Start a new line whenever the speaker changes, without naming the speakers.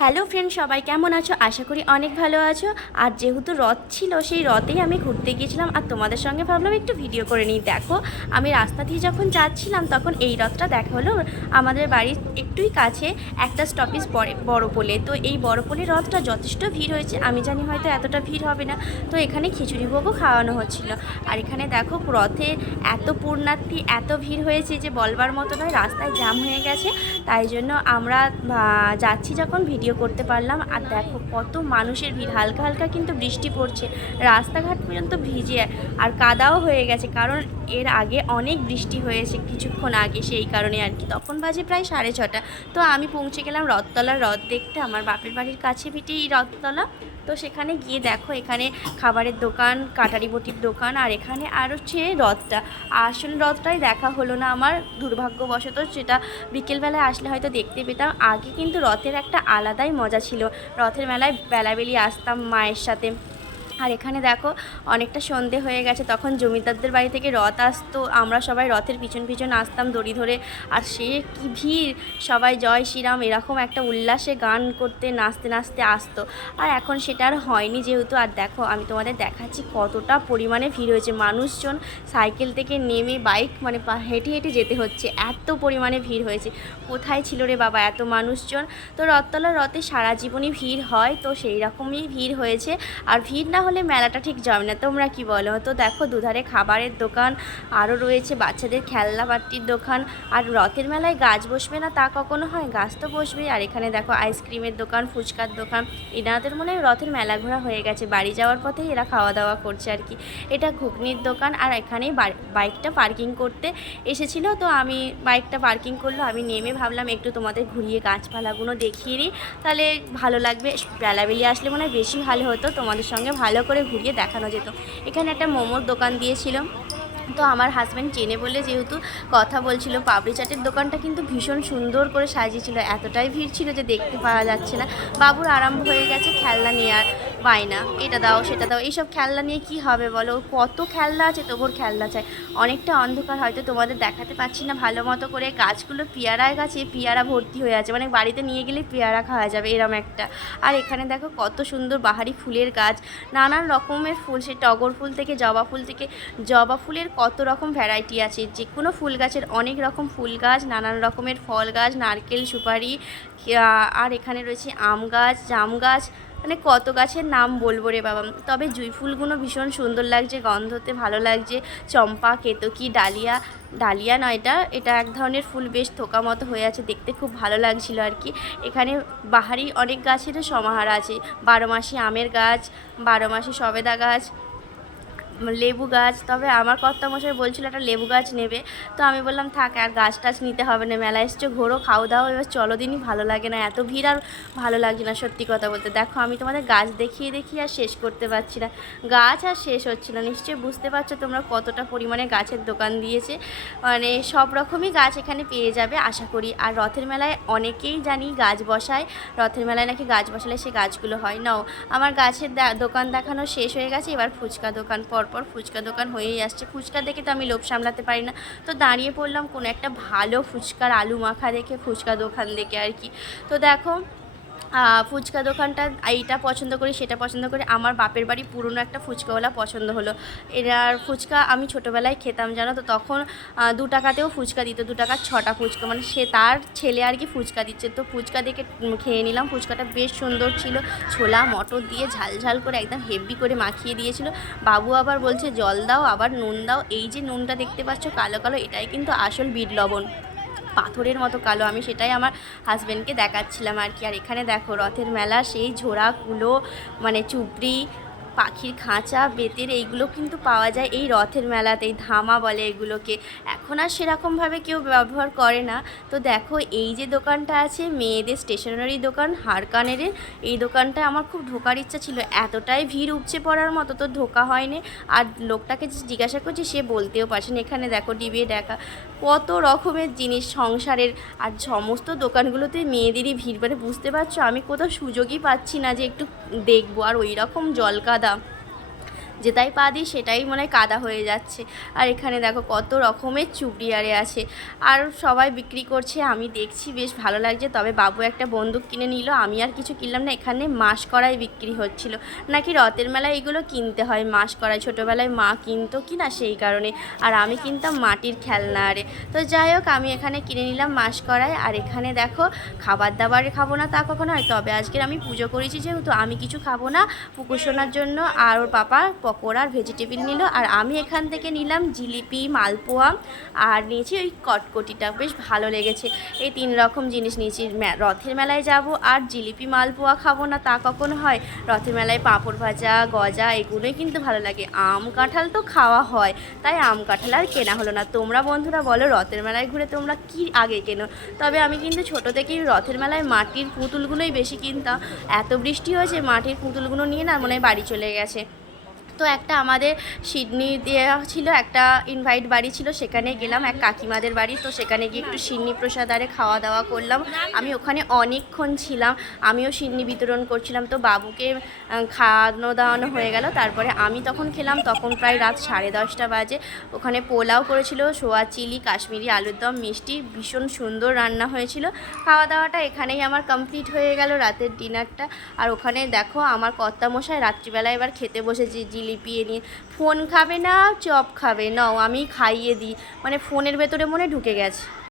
Hello friend সবাই কেমন আছো? আশা করি অনেক ভালো আছো। আর যেহেতু রথ ছিল, সেই রথেই আমি ঘুরতে গিয়েছিলাম। আর তোমাদের সঙ্গে ভাবলাম একটু ভিডিও করে নিই। দেখো, আমি রাস্তা দিয়ে যখন যাচ্ছিলাম, তখন এই রথটা দেখা হলো আমাদের বাড়ির একটুই কাছে, একটা স্টপেজ পরে, বড় পোলে। তো এই বড় পোলে রথটা যথেষ্ট ভিড় হয়েছে। আমি জানি হয়তো এতটা ভিড় হবে না। তো এখানে খিচুড়ি ভোগও খাওয়ানো হচ্ছিল। আর এখানে দেখো, রথে এত পূর্ণার্থী, এত ভিড় হয়েছে যে বলবার মতো নয়, রাস্তায় জ্যাম হয়ে গেছে। তাই জন্য আমরা যাচ্ছি যখন ভিডিও করতে পারলাম। আর দেখো কত মানুষের ভিড়। হালকা হালকা কিন্তু বৃষ্টি পড়ছে। রাস্তাঘাট পর্যন্ত ভিজে আর কাদাও হয়ে গেছে। কারণ এর আগে অনেক বৃষ্টি হয়েছে কিছুক্ষণ আগে সেই কারণে আর কি। তখন বাজে প্রায় সাড়ে ছটা। তো আমি পৌঁছে গেলাম রথতলার রথ দেখতে। আমার বাপের বাড়ির কাছে পিঠেই রথতলা। তো সেখানে গিয়ে দেখো, এখানে খাবারের দোকান, কাটারি বটির দোকান আর এখানে আর হচ্ছে রথটা। আসল রথটাই দেখা হলো না আমার। দুর্ভাগ্যবশত সেটা বিকেলবেলায় আসলে হয়তো দেখতে পেতাম। আগে কিন্তু রথের একটা আলাদাই মজা ছিল। রথের মেলায় বেলাবেলি আসতাম মায়ের সাথে। আর এখানে দেখো অনেকটা সন্ধে হয়ে গেছে, তখন জমিদারদের বাড়ি থেকে রথ আসতো, আমরা সবাই রথের পিছন পিছন আসতাম দড়ি ধরে, আর সে কি ভিড়, সবাই জয় শ্রীরাম, এরকম একটা উল্লাসে গান করতে, নাচতে নাচতে আসতো, আর এখন সেটা আর হয়নি যেহেতু, আর দেখো আমি তোমাদের দেখাচ্ছি কতটা পরিমাণে ভিড় হয়েছে, মানুষজন সাইকেল থেকে নেমে বাইক মানে হেঁটে হেঁটে যেতে হচ্ছে, এত পরিমাণে ভিড় হয়েছে, কোথায় ছিল রে বাবা এত মানুষজন, তো রথতলার রথে সারা জীবনই ভিড় হয়, তো সেই রকমই ভিড় হয়েছে, আর ভিড় না হলে মেলাটা ঠিক জমে না। তোমরা কি বলো? তো দেখো, দুধারে খাবারের দোকান আরও রয়েছে, বাচ্চাদের খেলনা পাট্টির দোকান। আর রথের মেলায় গাছ বসবে না তা কখনো হয়? গাছ তো বসবে আর এখানে দেখো, আইসক্রিমের দোকান, ফুচকার দোকান। এনাদের মনে হয় রথের মেলা ঘোরা হয়ে গেছে। বাড়ি যাওয়ার পথেই এরা খাওয়া দাওয়া করছে আর কি। এটা ঘুগনির দোকান। আর এখানেই বাইকটা পার্কিং করতে এসেছিল। তো আমি বাইকটা পার্কিং করল। আমি নেমে ভাবলাম, একটু তোমাদের ঘুরিয়ে গাছপালাগুলো দেখিয়ে নিই। তাহলে ভালো লাগবে। বেলাবেলি আসলে মনে হয় বেশি ভালো হতো। তোমাদের সঙ্গে ভালো করে ঘুরিয়ে দেখানো যেত। এখানে একটা মোমোর দোকান দিয়েছিল। তো আমার হাজব্যান্ড চেনে বলে যেহেতু কথা বলছিল, পাপড়ি চাটের দোকানটা কিন্তু ভীষণ সুন্দর করে সাজিয়েছিল। এতটাই ভিড় ছিল যে দেখতে পাওয়া যাচ্ছে না। বাবুর আরম্ভ হয়ে গেছে খেলনা নেওয়ার বায়না এটা দাও, সেটা দাও। এইসব খেলনা নিয়ে কি হবে বলো? কত খেলনা আছে তবুর খেলনা চাই। অনেকটা অন্ধকার হয়তো তোমাদের দেখাতে পাচ্ছি না ভালো মতো করে। গাছগুলো পেয়ারায় গাছে পেয়ারা ভর্তি হয়ে আছে। মানে বাড়িতে নিয়ে গেলে পেয়ারা খাওয়া যাবে এরম একটা। আর এখানে দেখো কত সুন্দর বাহারি ফুলের গাছ। নানান রকমের ফুল সে টগর ফুল থেকে, জবা ফুল থেকে। জবা ফুলের কত রকম ভ্যারাইটি আছে। যে কোনো ফুল গাছের অনেক রকম ফুল গাছ, নানান রকমের ফল গাছ, নারকেল, সুপারি আর এখানে রয়েছে আম গাছ, জাম গাছ মানে কত গাছের নাম বলব রে বাবা। তবে জুঁই ফুলগুলো ভীষণ সুন্দর লাগছে, গন্ধতে ভালো লাগছে। চম্পা, কেতকি, ডালিয়া ডালিয়া নয় এটা এটা এক ধরনের ফুল বেশ থোকা মতো হয়ে আছে, দেখতে খুব ভালো লাগছিল আর কি। এখানে বাহারি অনেক গাছেরও সমাহার আছে। বারো মাসে আমের গাছ, বারো মাসে সবেদা গাছ লেবু গাছ, তবে আমার কর্তামশাই বলছিল একটা লেবু গাছ নেবে। তো আমি বললাম, থাক, আর গাছ টাছ নিতে হবে না মেলা এসছো, ঘোরো, খাও দাও, এবার চলো দিনই, ভালো লাগে না, এত ভিড় আর ভালো লাগছে না, সত্যি কথা বলতে। দেখো, আমি তোমাদের গাছ দেখিয়ে দেখিয়ে আর শেষ করতে পারছি না। গাছ আর শেষ হচ্ছিল না, নিশ্চয়ই বুঝতে পারছ তোমরা কতটা পরিমাণে গাছের দোকান দিয়েছে। মানে সব রকমই গাছ এখানে পেয়ে যাবে, আশা করি। আর রথের মেলায় অনেকেই জানি গাছ বসায়, রথের মেলায় নাকি গাছ বসালে সে গাছগুলো হয়। নাও, আমার গাছের দোকান দেখানো শেষ হয়ে গেছে, এবার ফুচকা দোকান পরপর ফুচকা দোকান হয়েই আসছে। ফুচকা দেখে তো আমি লোভ সামলাতে পারি না। তো দাঁড়িয়ে পড়লাম কোনো একটা ভালো ফুচকার আলু মাখা দেখে, ফুচকা দোকান দেখে আর কি। তো দেখো ফুচকা দোকানটা, এইটা পছন্দ করি, সেটা পছন্দ করি। আমার বাপের বাড়ি পুরনো একটা ফুচকাওয়ালা পছন্দ হলো। এর ফুচকা আমি ছোটোবেলায় খেতাম, জানো তো? তখন দু টাকাতেও ফুচকা দিত, দু টাকার ছটা ফুচকা। মানে সে তার ছেলে আর কি ফুচকা দিচ্ছে। তো ফুচকা দেখে খেয়ে নিলাম। ফুচকাটা বেশ সুন্দর ছিল। ছোলা, মটর দিয়ে ঝাল ঝাল করে একদম হেভি করে মাখিয়ে দিয়েছিল। বাবু আবার বলছে, জল দাও, আবার নুন দাও। এই যে নুনটা দেখতে পাচ্ছ, কালো কালো, এটাই কিন্তু আসল বিট লবণ। পাথরের মতো কালো। আমি সেটাই আমার হাজব্যান্ডকে দেখাচ্ছিলাম আর কি। আর এখানে দেখো রথের মেলা, সেই ঝোড়া কুলো মানে চুপড়ি পাখির খাঁচা, বেতের এইগুলো কিন্তু পাওয়া যায় এই রথের মেলাতে, এই ধামা বলে এগুলোকে। এখন আর সেরকমভাবে কেউ ব্যবহার করে না। তো দেখো, এই যে দোকানটা আছে, মেয়েদের স্টেশনারি দোকান, হারকানের, এই দোকানটা আমার খুব ঢোকার ইচ্ছা ছিল। এতটাই ভিড় উপচে পড়ার মতো তো ঢোকা হয়নি। আর লোকটাকে যে জিজ্ঞাসা করছি, সে বলতেও পারছে না। এখানে দেখো, ডিবিয়ে দেখা কত রকমের জিনিস সংসারের। আর সমস্ত দোকানগুলোতে মেয়েদেরই ভিড়। মানে বুঝতে পারছ, আমি কোথাও সুযোগই পাচ্ছি না যে একটু দেখব। আর ওই রকম জলকাদা да. যেটাই পা দিই সেটাই মনে হয় কাদা হয়ে যাচ্ছে। আর এখানে দেখো কত রকমের চুবড়ি আরে আছে। আর সবাই বিক্রি করছে, আমি দেখছি, বেশ ভালো লাগছে। তবে বাবু একটা বন্দুক কিনে নিল, আমি আর কিছু কিনলাম না। এখানে মাস কড়াই বিক্রি হচ্ছিল। নাকি রথের মেলায় এগুলো কিনতে হয়? মাস কড়াই, ছোটোবেলায় মা কিনতো কি না সেই কারণে। আর আমি কিনতাম মাটির খেলনা আরে তো যাই হোক, আমি এখানে কিনে নিলাম মাস কড়াই। আর এখানে দেখো খাবার দাবার খাব না তা কখনো হয়। তবে আজকের আমি পুজো করেছি যেহেতু আমি কিছু খাব না পুকুর জন্য। আর ওর পাপা পকোড়া আর ভেজিটেবিল নিল। আর আমি এখান থেকে নিলাম জিলিপি, মালপোয়া আর নিয়েছি ওই কটকটিটা। বেশ ভালো লেগেছে। এই তিন রকম জিনিস নিয়েছি। রথের মেলায় যাব আর জিলিপি, মালপোয়া খাব না তা কখনো হয়। রথের মেলায় পাঁপড় ভাজা, গজা এগুলোই কিন্তু ভালো লাগে। আম কাঁঠাল তো খাওয়া হয়। তাই আম কাঁঠাল আর কেনা হলো না। তোমরা বন্ধুরা বলো, রথের মেলায় ঘুরে তোমরা কি আগে কেনো? তবে আমি কিন্তু ছোট থেকেই রথের মেলায় মাটির পুতুলগুলোই বেশি কিনতাম। এত বৃষ্টি হয়েছে, মাটির পুতুলগুলো নিয়ে না মনে হয় বাড়ি চলে গেছে। তো একটা আমাদের সিডনি দেওয়া ছিল, একটা ইনভাইট বাড়ি ছিল, সেখানে গেলাম, এক কাকিমাদের বাড়ি। তো সেখানে গিয়ে একটু সিন্নি প্রসাদ আরে খাওয়া দাওয়া করলাম। আমি ওখানে অনেকক্ষণ ছিলাম, আমিও সিন্নি বিতরণ করছিলাম। তো বাবুকে খাওয়ানো দাওয়ানো হয়ে গেল। তারপরে আমি তখন খেলাম, তখন প্রায় রাত সাড়ে দশটা বাজে। ওখানে পোলাও করেছিল, সোয়া চিলি, কাশ্মীরি আলুর দম, মিষ্টি, ভীষণ সুন্দর রান্না হয়েছিল। খাওয়া দাওয়াটা এখানেই আমার কমপ্লিট হয়ে গেল রাতের ডিনারটা আর ওখানে দেখো, আমার কর্তামশাই রাত্রিবেলা এবার খেতে বসেছে, জিলিপি এ নিয়ে। ফোন খাবে না, চপ খাবে, নাও আমি খাইয়ে দিই। মানে ফোনের ভেতরে মনে ঢুকে গেছে।